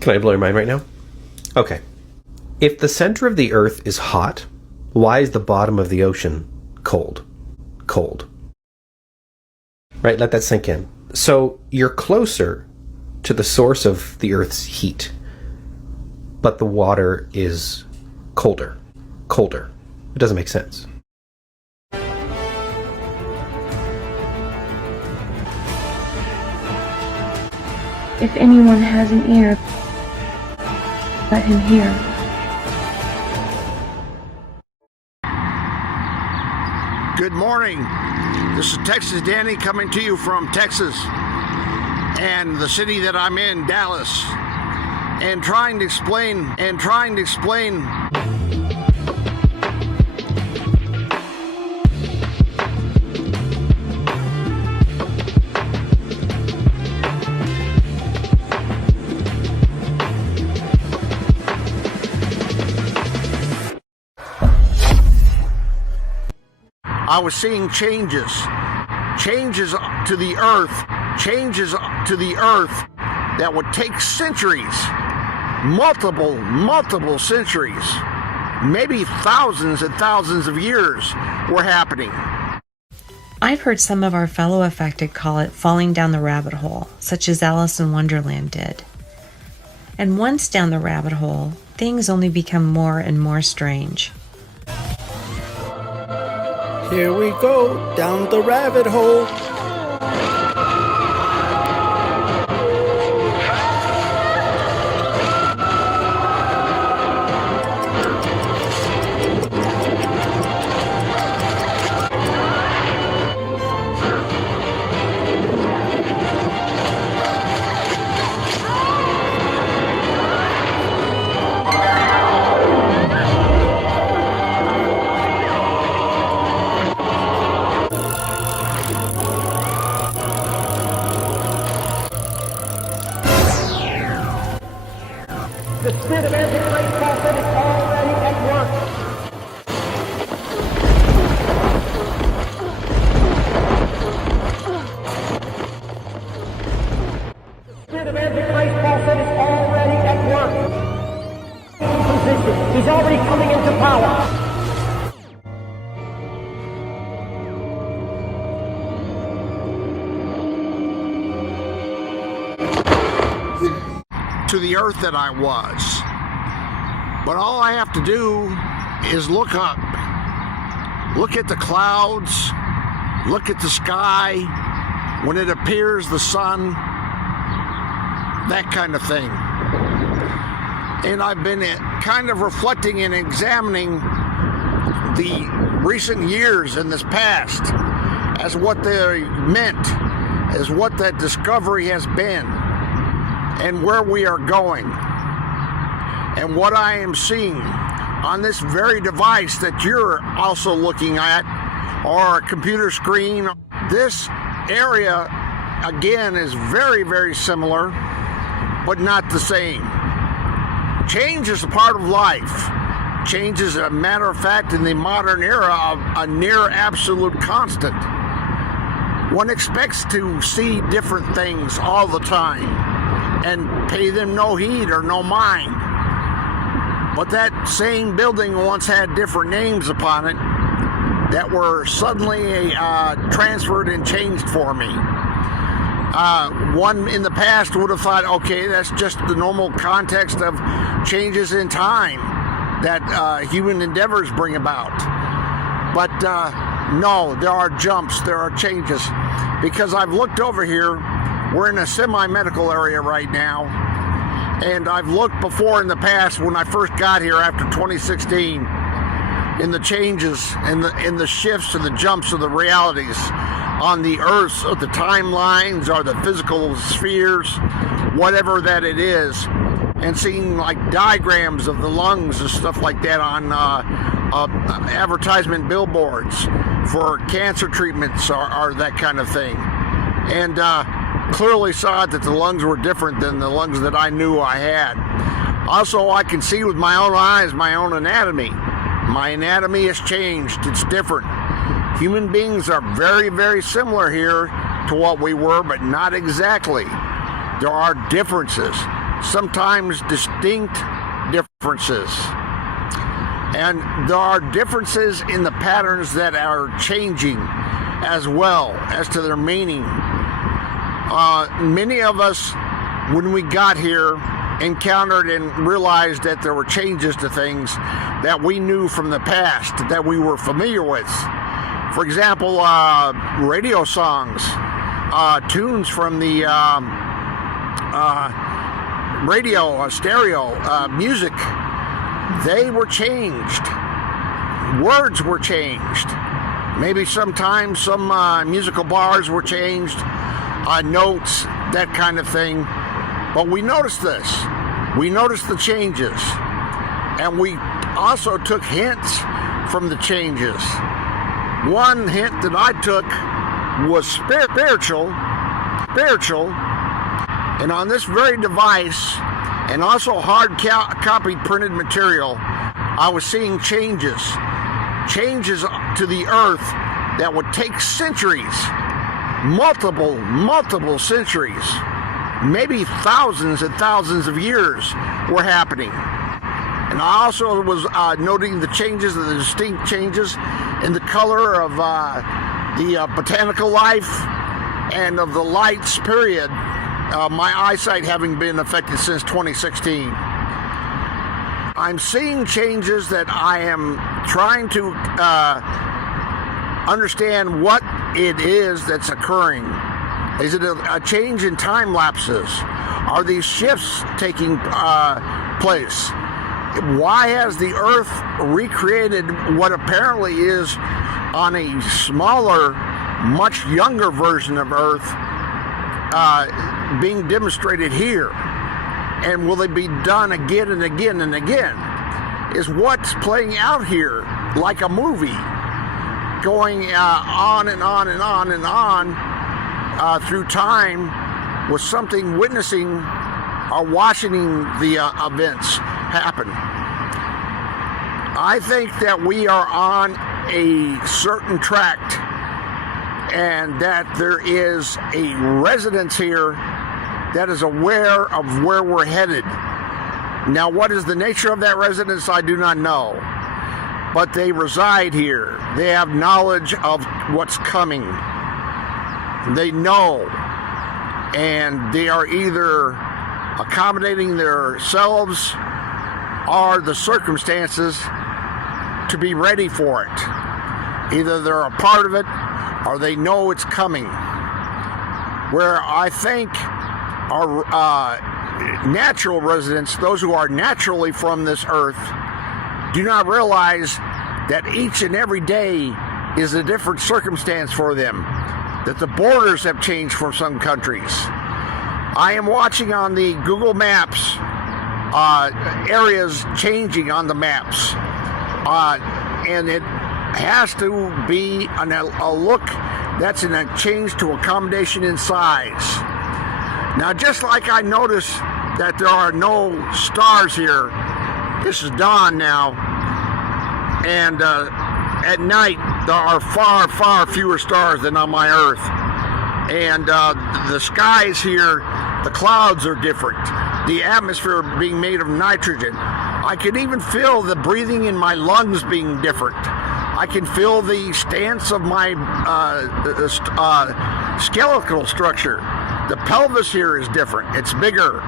Can I blow your mind right now? Okay. If the center of the Earth is hot, why is the bottom of the ocean cold? Cold. Right? Let that sink in. So you're closer to the source of the Earth's heat, but the water is colder. Colder. It doesn't make sense. If anyone has an ear, let him hear. Good morning. This is Texas Danny coming to you from Texas and the city that I'm in, Dallas, and trying to explain I was seeing changes to the earth that would take centuries, multiple centuries, maybe thousands and thousands of years were happening. I've heard some of our fellow affected call it falling down the rabbit hole, such as Alice in Wonderland did. And once down the rabbit hole, things only become more and more strange. Here we go, down the rabbit hole. The spirit of Antichrist prophet is already at work. The spirit of Antichrist prophet is already at work. He's already coming into power. To the earth that I was. But all I have to do is look up. Look at the clouds. Look at the sky. When it appears, the sun. That kind of thing. And I've been kind of reflecting and examining the recent years in this past as what they meant, as what that discovery has been, and where we are going. And what I am seeing on this very device that you're also looking at, or a computer screen, this area, again, is very, very similar, but not the same. Change is a part of life. Change is, a matter of fact, in the modern era, of a near absolute constant. One expects to see different things all the time and pay them no heed or no mind. But that same building once had different names upon it that were suddenly transferred and changed for me. One in the past would have thought, okay, that's just the normal context of changes in time that human endeavors bring about. But no, there are jumps, there are changes. Because I've looked over here, we're in a semi-medical area right now, and I've looked before in the past when I first got here after 2016 in the changes, in the shifts and the jumps of the realities on the earths, or the timelines, or the physical spheres, whatever that it is, and seeing like diagrams of the lungs and stuff like that on advertisement billboards for cancer treatments or that kind of thing. And clearly saw that the lungs were different than the lungs that I knew I had. Also, I can see with my own eyes my own anatomy. My anatomy has changed. It's different. Human beings are very, very similar here to what we were, but not exactly. There are differences. sometimes distinct differences. And there are differences in the patterns that are changing as well as to their meaning. Many of us, when we got here, encountered and realized that there were changes to things that we knew from the past, that we were familiar with. For example, radio songs, tunes from the radio, stereo, music, they were changed. Words were changed. Maybe sometimes some musical bars were changed, notes, that kind of thing. But we noticed this. We noticed the changes. And we also took hints from the changes. One hint that I took was spiritual. And on this very device, and also hard copied printed material, I was seeing changes to the earth that would take centuries, multiple centuries, maybe thousands and thousands of years were happening. And I also was noting the changes, the distinct changes in the color of the botanical life and of the lights period, my eyesight having been affected since 2016. I'm seeing changes that I am trying to understand what it is that's occurring. Is it a change in time lapses? Are these shifts taking place? Why has the Earth recreated what apparently is on a smaller, much younger version of Earth being demonstrated here? And will they be done again and again and again? Is what's playing out here like a movie, going on and on and on and on through time, with something witnessing or watching the events happen? I think that we are on a certain tract, and that there is a residence here that is aware of where we're headed. Now, what is the nature of that residence, I do not know. But they reside here. They have knowledge of what's coming. They know. And they are either accommodating themselves or the circumstances to be ready for it. Either they're a part of it or they know it's coming. Where I think our natural residents, those who are naturally from this earth, do not realize that each and every day is a different circumstance for them, that the borders have changed for some countries. I am watching on the Google Maps areas changing on the maps, and it has to be a look that's in a change to accommodation in size. Now, just like I noticed that there are no stars here, this is dawn now, and at night there are far fewer stars than on my earth. And the skies here, the clouds are different, the atmosphere being made of nitrogen. I can even feel the breathing in my lungs being different. I can feel the stance of my skeletal structure. The pelvis here is different. It's bigger.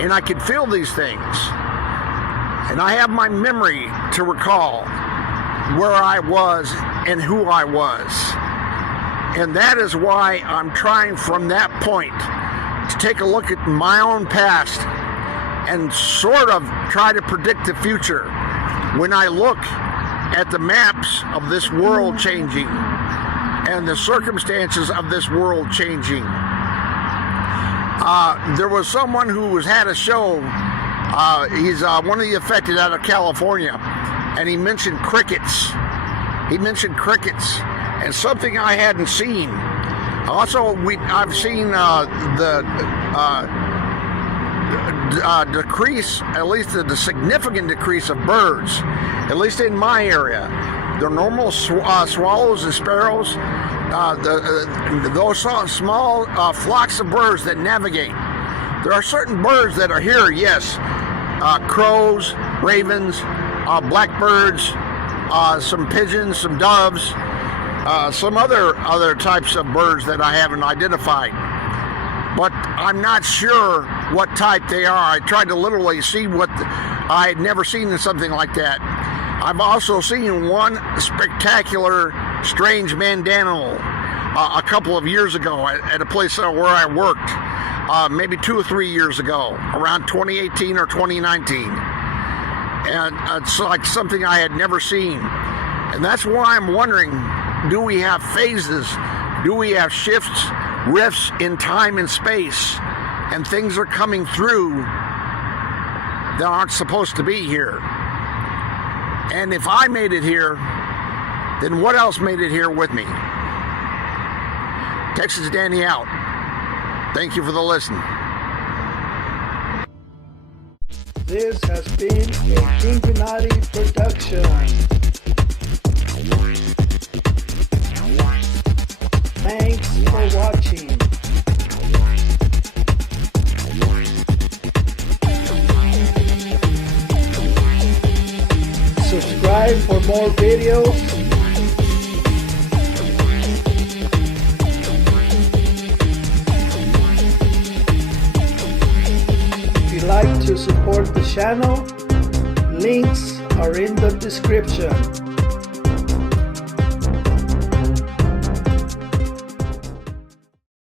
And I can feel these things. And I have my memory to recall where I was and who I was. And that is why I'm trying from that point to take a look at my own past and sort of try to predict the future when I look at the maps of this world changing and the circumstances of this world changing. There was someone who had a show, he's one of the affected out of California, and he mentioned crickets. And something I hadn't seen. Also, I've seen the decrease, at least the significant decrease of birds, at least in my area. The normal swallows and sparrows, those small flocks of birds that navigate, There are certain birds that are here, yes. Crows, ravens, blackbirds, some pigeons, some doves, some other types of birds that I haven't identified. But I'm not sure what type they are. I tried to literally see what I had never seen something like that. I've also seen one spectacular, strange mandana a couple of years ago at a place where I worked, maybe 2 or 3 years ago, around 2018 or 2019. And it's like something I had never seen. And that's why I'm wondering, do we have phases? Do we have shifts, rifts in time and space? And things are coming through that aren't supposed to be here. And if I made it here, then what else made it here with me? Texas Danny out. Thank you for the listen. This has been a Cincinnati production. Thanks for watching. Subscribe for more videos. If you'd like to support the channel, links are in the description.